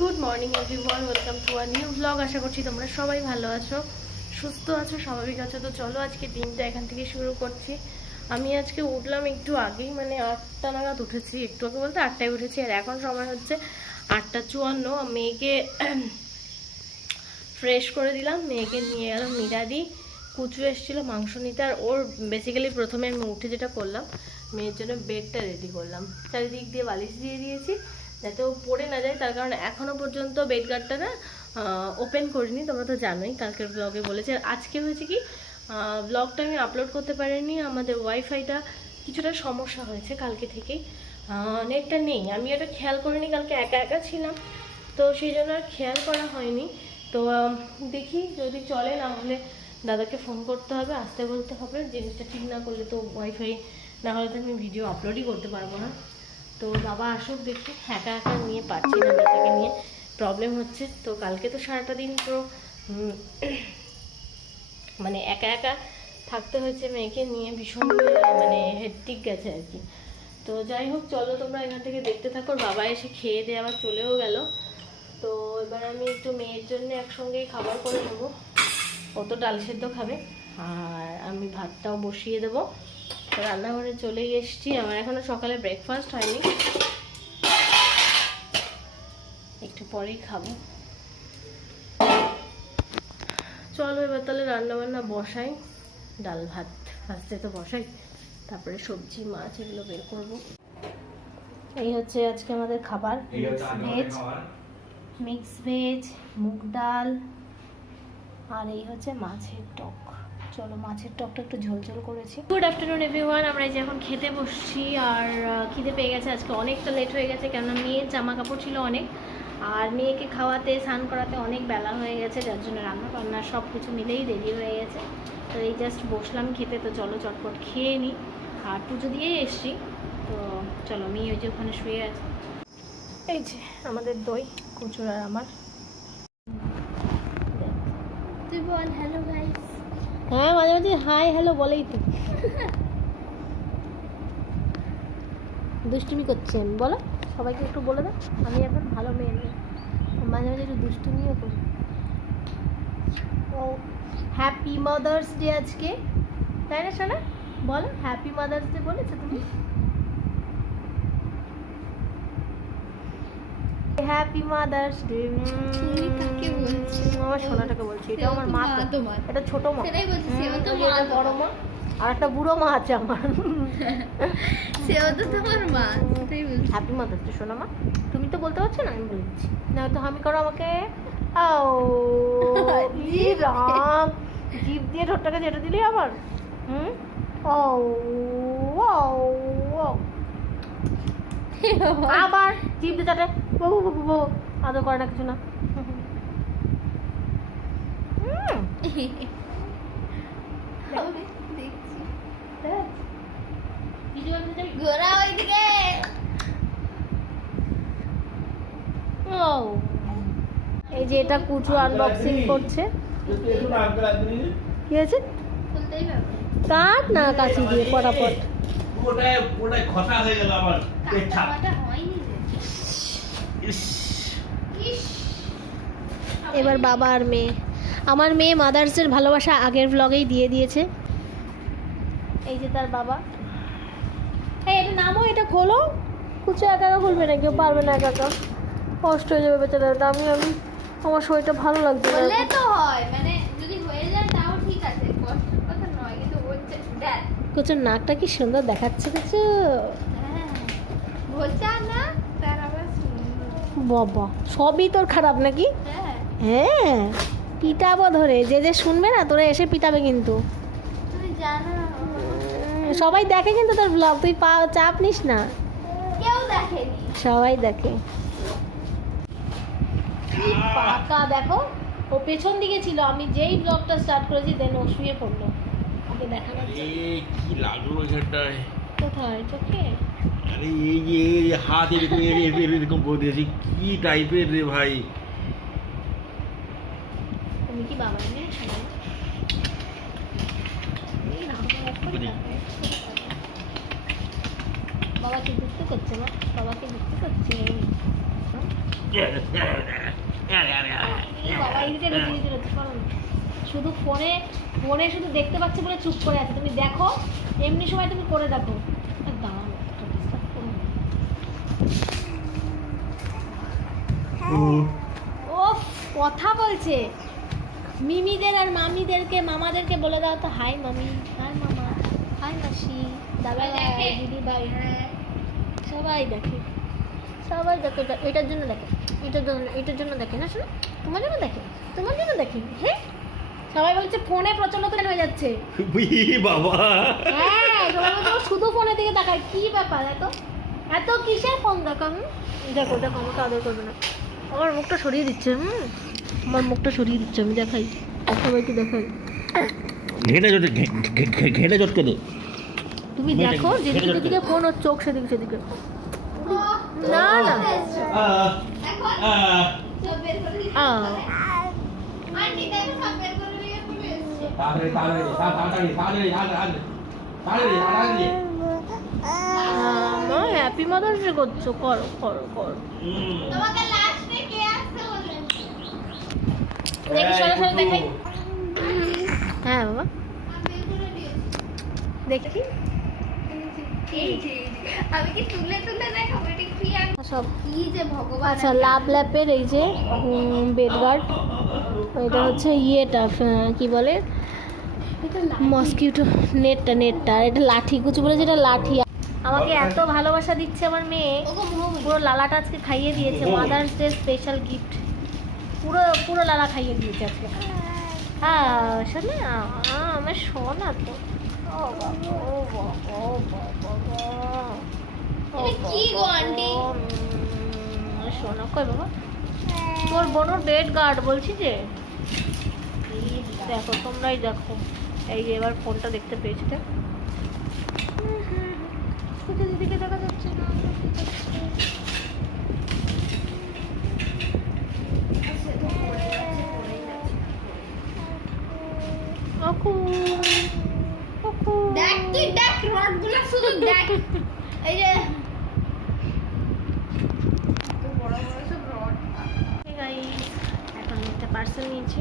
Good morning everyone welcome to our new vlog আশা করছি তোমরা সবাই ভালো আছো, সুস্থ আছো, স্বাভাবিক আছো। তো চলো আজকে দিনটা এখান থেকে শুরু করছি। আমি আজকে উঠলাম একটু আগেই মানে আটটা নাগাদ উঠেছি। একটু আগে বলতে আটটায় উঠেছি, আর এখন সময় হচ্ছে আটটা চুয়ান্ন। মেয়েকে ফ্রেশ করে দিলাম। মেয়েকে নিয়ে গেলাম মিরাদি। কুচু এসেছিল মাংস নিতে, আর ওর বেসিক্যালি প্রথমে আমি উঠে যেটা করলাম, মেয়ের জন্য বেডটা রেডি করলাম। চারিদিক দিয়ে বালিশ দিয়ে দিয়েছি। যাতে ও পড়ে না যায়, তার কারণ এখনও পর্যন্ত বেড গার্ডটা না ওপেন করিনি, তোমরা তো জানোই, কালকের ব্লগে বলেছে। আর আজকে হয়েছে কি ব্লগটা আমি আপলোড করতে পারিনি, আমাদের ওয়াইফাইটা কিছুটা সমস্যা হয়েছে কালকে থেকেই। নেটটা নেই, আমি এটা খেয়াল করিনি, কালকে একা একা ছিলাম, তো সেই জন্য আর খেয়াল করা হয়নি। তো দেখি যদি চলে, না হলে দাদাকে ফোন করতে হবে, আসতে বলতে হবে, জিনিসটা ঠিক না করলে তো ওয়াইফাই না হলে তো আমি ভিডিও আপলোডই করতে পারব না। তো বাবা আসুক দেখি একা একা নিয়ে পারছি না মেয়েটাকে নিয়ে। প্রবলেম হচ্ছে তো কালকে তো সারাটা দিন উম, মানে একা একা থাকতে হয়েছে মেয়েকে নিয়ে ভীষণ মানে হেডটিক গেছে আর কি। তো যাই হোক চলো তোমরা এখান থেকে দেখতে থাকো বাবা এসে খেয়ে দিয়ে আবার চলেও গেল। তো এবার আমি একটু মেয়ের জন্য একসঙ্গেই খাবার করে নেব। ও তো ডাল সেদ্ধ খাবে আর আমি ভাতটাও বসিয়ে দেবো। তো রান্নাঘরে চলে এসেছি। আমার এখনও সকালে ব্রেকফাস্ট হয়নি। একটু পরেই খাব। চলো এবার তাহলে রান্না বান্না বসাই। ডাল ভাত ফার্স্টে তো বসাই। তারপরে সবজি মাছ এগুলো বের করব। এই হচ্ছে আজকে আমাদের খাবার। ভেজ মিক্স ভেজ মুগ ডাল আর এই হচ্ছে মাছের টক। চলো মাছের টকটা একটু ঝোলঝোল করেছি। গুড আফটারনুন এভরিওয়ান আমরা এই যে এখন খেতে বসছি আর খিদে পেয়ে গেছে আজকে অনেকটা লেট হয়ে গেছে কেননা মেয়ের জামা কাপড় ছিল অনেক। আর মেয়েকে খাওয়াতে স্নান করাতে অনেক বেলা হয়ে গেছে যার জন্য রান্না বান্না সব কিছু মিলেই দেরি হয়ে গেছে। তো এই জাস্ট বসলাম খেতে তো চলো চটপট খেয়ে নিই আর পুজো দিয়েই এসছি তো চলো মেয়ে ওই যে ওখানে শুয়ে আছে। এই যে আমাদের দই কুচুর আর আমার তুই বল হ্যালো গাইস হ্যাঁ মাঝে হাই হ্যালো বলেই তো। দুষ্টুমি করছেন, বলো। সবাইকে একটু বলে দাও, আমি এখন ভালো মেয়ে নেই। মাঝে মাঝে একটু দুষ্টুমিও করি। ও হ্যাপি মাদার্স ডে আজকে। তাই না শোনা বলো হ্যাপি মাদার্স ডে বলেছ তুমি? হ্যাপি মাদার্স ডে তুমি কাকে বলছো? আমার সোনাটাকে বলছি এটা আমার মা তো। তোমার। এটা ছোট মা। সেটাই বলছি সেও তো মা বড় মা আর একটা বুড়ো মা আছে আমার। সেও তো তোমার মা সেটাই বলছি। হ্যাপি মাদার্স ডে শোনা মা। তুমি তো বলতে পারছ না আমি বলে দিচ্ছি না তো আমি করো আমাকে ও রাম। জিভ দিয়ে ঠোঁটটাকে যেটা দিলি আবার। হুম? ও ও ও আবার জিভ দিয়ে চাটে। আদর করে না কিছু না? ঘোরা ওইদিকে। ও এই যে এটা কুচু আনবক্সিং করছে। কি আছে খুলতেই কাট না কাছি দিয়ে পটাপট। খসা হয়ে গেল আমার হয়নি রে। ইস ইস এবার বাবা আর মেয়ে। আমার মেয়ে মাদার্সের ভালোবাসা আগের ব্লগেই দিয়ে দিয়েছে। এই যে তার বাবা। হ্যাঁ এটা নামো এটা খোলো। কুচু একা একা খুলবে না কেউ পারবে না একা একা। কষ্ট হয়ে যাবে বেচারাটা আমি আমি আমার শরীরটা ভালো লাগছে বললে তো হয় মানে যদি হয়ে যায় তাও ঠিক আছে। কষ্টের কথা নয় কিন্তু হচ্ছে দেখ। কুচুর নাকটা কি সুন্দর দেখাচ্ছে কুচু। হ্যাঁ। না তার আবার বাবা সবই তোর খারাপ নাকি? হ্যাঁ। হ্যাঁ পিটাবো ধরে। যে যে শুনবে না তোরা এসে পিটাবে কিন্তু। সবাই দেখে কিন্তু তোর ব্লগ তুই পা চাপ নিস না। কেউ দেখেনি। সবাই দেখে। পাকা দেখো। ও পেছন দিকে ছিল। আমি যেই ব্লগটা স্টার্ট করেছি দেন ও শুয়ে পড়ল। ওকে দেখা কি লাগল সেটায় কোথায়? চোখে? আরে এই যে এই হাত এরকম এর- এর- এর- এরকম করে দিয়েছি। কি টাইপের রে ভাই তুমি কি বাবা এনে সবাই এই রান্না বান্না করে বুঝি। তারপরে বাবা কি দুঃখ করছে না বাবাকে দুঃখ করছে বাবা। শুধু ফোনে ফোনে শুধু দেখতে পাচ্ছি বলে চুপ করে আছে তুমি দেখো এমনি সময় তুমি করে দেখো। ও কথা বলছে মিমিদের আর মামিদেরকে মামাদেরকে বলে দাও তো হাই মামি হাই মামা হাই মাসি দাদা ভাই দিদি ভাই সবাই দেখে। সবাই দেখে এটা- এটার জন্য দেখে। এটার জন্য এটার জন্য দেখে না শোনো? তোমার জন্য দেখে তোমার জন্য দেখে। হ্যাঁ সবাই বলছে ফোনে প্রচলিত হয়ে যাচ্ছে? বাবা। হ্যাঁ সবাই বলছে শুধু ফোনের দিকে তাকায় কি ব্যাপার এত? এত কিসের ফোন দেখা? দেখো দেখো আমাকে আদর করবে না। আমার মুখটা সরিয়ে দিচ্ছে হুম? আমার মুখটা সরিয়ে দিচ্ছে আমি দেখাই। সবাইকে দেখাই। ঘেটে জট ঘেটে জটকে দে। তুমি দেখো যেদিকে যেদিকে ফোন ওর চোখ সেদিকে সেদিকে। না না। হ্যাপি মাদার্স ডে করছ। করো করো করো তোমাকে লাস্টে কে আসতে বললেন দেখি সরো সরো দেখাই হ্যাঁ বাবা দেখি কি তুলে তুলে দেখাবো এটা কি আর সব কি যে ভগবান আচ্ছা লাভ ল্যাপের এই যে বেডগার্ড এটা হচ্ছে ইয়েটা কি বলে? মসকিউটো নেটটা নেটটা আর এটা লাঠি কুচু বলে যেটা লাঠি। আমাকে এত ভালোবাসা দিচ্ছে আমার মেয়ে পুরো লালাটা আজকে খাইয়ে দিয়েছে মাদার্স ডে স্পেশাল গিফট পুরো পুরো লালা খাইয়ে দিয়েছে আজকে। হ্যাঁ শোনা আমার শোনা তো। ও বাবা ও বাবা ও বাবা। গো। ও এটা কি গো, আন্টি? শোনা কই বাবা? তোর বোনর বেড গার্ড বলছি যে? দেখো তোমরাই দেখো। এই এবার ফোনটা দেখতে পেয়েছি দিদিকে দেখা যাচ্ছে না কাকু কাকু দেখ তুই, দেখ রড শুধু দেখ। এই যে। এখন একটা পার্সেল নিয়েছি।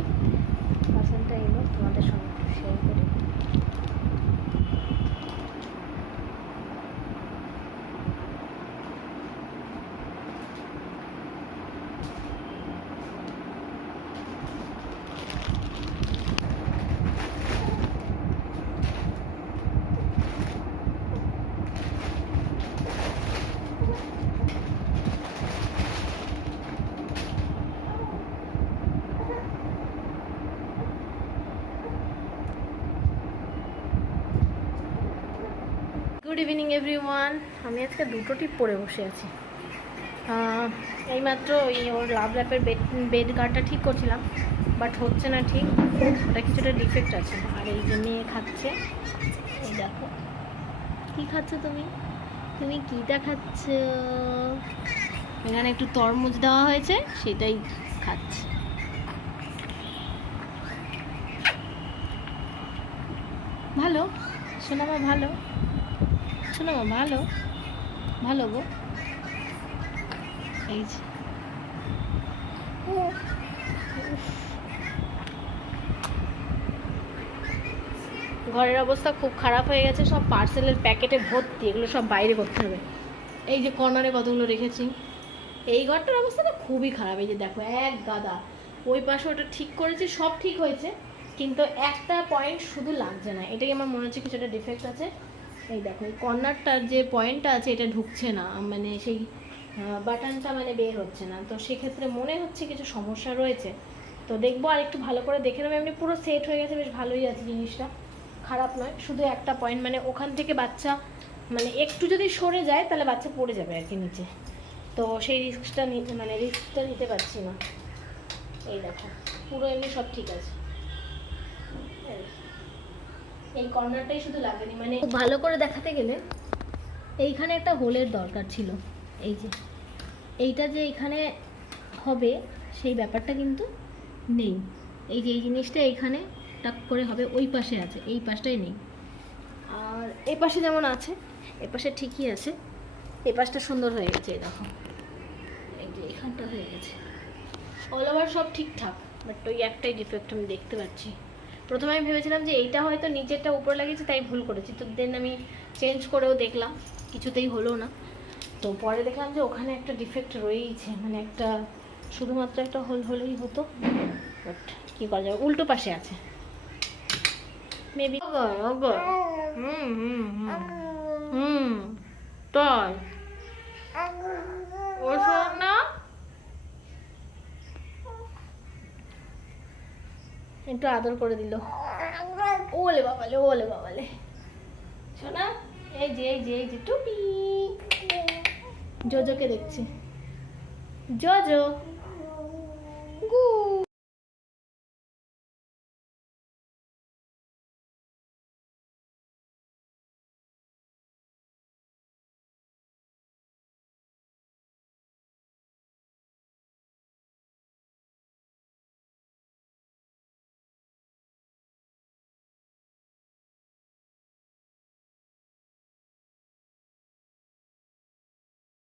পার্সেলটা এলো, তোমাদের সঙ্গে শেয়ার করি গুড ইভিনিং এভরিওয়ান আমি আজকে দুটো টিপ পরে বসে আছি। এইমাত্র ওই ওর লাভ ল্যাপের বেড বেড গার্ডটা ঠিক করছিলাম বাট হচ্ছে না ঠিক। ওটা কিছুটা ডিফেক্ট আছে। আর এই যে মেয়ে খাচ্ছে, এই দেখো। কি খাচ্ছ তুমি? তুমি কীটা খাচ্ছ? এখানে একটু তরমুজ দেওয়া হয়েছে, সেটাই খাচ্ছে। ভালো? শোনামা ভালো। শোনামা ভালো। ভালো গো। এই যে। ঘরের অবস্থা খুব খারাপ হয়ে গেছে, সব পার্সেলের প্যাকেটে ভর্তি, এগুলো সব বাইরে করতে হবে। এই যে কর্নারে কতগুলো রেখেছি। এই ঘরটার অবস্থা তো খুবই খারাপ, এই যে দেখো, এক গাদা। ওই পাশে ওটা ঠিক করেছি, সব ঠিক হয়েছে, কিন্তু একটা পয়েন্ট শুধু লাগছে না। এটাই আমার মনে হচ্ছে কিছুটা ডিফেক্ট আছে। এই দেখো, এই কর্নারটার যে পয়েন্টটা আছে, এটা ঢুকছে না। মানে সেই বাটনটা মানে বের হচ্ছে না। তো সেক্ষেত্রে মনে হচ্ছে কিছু সমস্যা রয়েছে। তো দেখব আর একটু ভালো করে দেখে নেব। এমনি পুরো সেট হয়ে গেছে, বেশ ভালোই আছে জিনিসটা। খারাপ নয়, শুধু একটা পয়েন্ট মানে ওখান থেকে বাচ্চা মানে একটু যদি সরে যায়, তাহলে বাচ্চা পড়ে যাবে আর কি নিচে। তো সেই রিস্কটা নিতে মানে রিস্কটা নিতে পারছি না। এই দেখো, পুরো এমনি সব ঠিক আছে। এই কর্নারটাই শুধু লাগেনি মানে ভালো করে দেখাতে গেলে এইখানে একটা হোলের দরকার ছিল। এই যে, এইটা যে এখানে হবে, সেই ব্যাপারটা কিন্তু নেই। এই যে এই জিনিসটা এইখানে টাক করে হবে, ওই পাশে আছে, এই পাশটাই নেই। আর এই পাশে যেমন আছে, এ পাশে ঠিকই আছে। এই পাশটা সুন্দর হয়ে গেছে দেখো। এই যে এখানটা হয়ে গেছে। অল ওভার সব ঠিকঠাক বাট ওই একটাই ডিফেক্ট আমি দেখতে পাচ্ছি। প্রথমে আমি ভেবেছিলাম যে এইটা হয়তো নিচেরটা উপরে লাগিয়েছে তাই ভুল করেছি। তো দেন আমি চেঞ্জ করেও দেখলাম কিছুতেই হলো না। তো পরে দেখলাম যে ওখানে একটা ডিফেক্ট রয়েইছে মানে একটা শুধুমাত্র একটা হোল হলেই হতো। বাট কী করা যাবে? উল্টো পাশে আছে। মেবি হুম হুম হুম। হুম তাই ও না। একটু আদর করে দিল। ওলে বাবালে ওলে বাবালে। শোনা এই যে এই যে এই যে, টুপি। জোজোকে দেখছি। জোজো।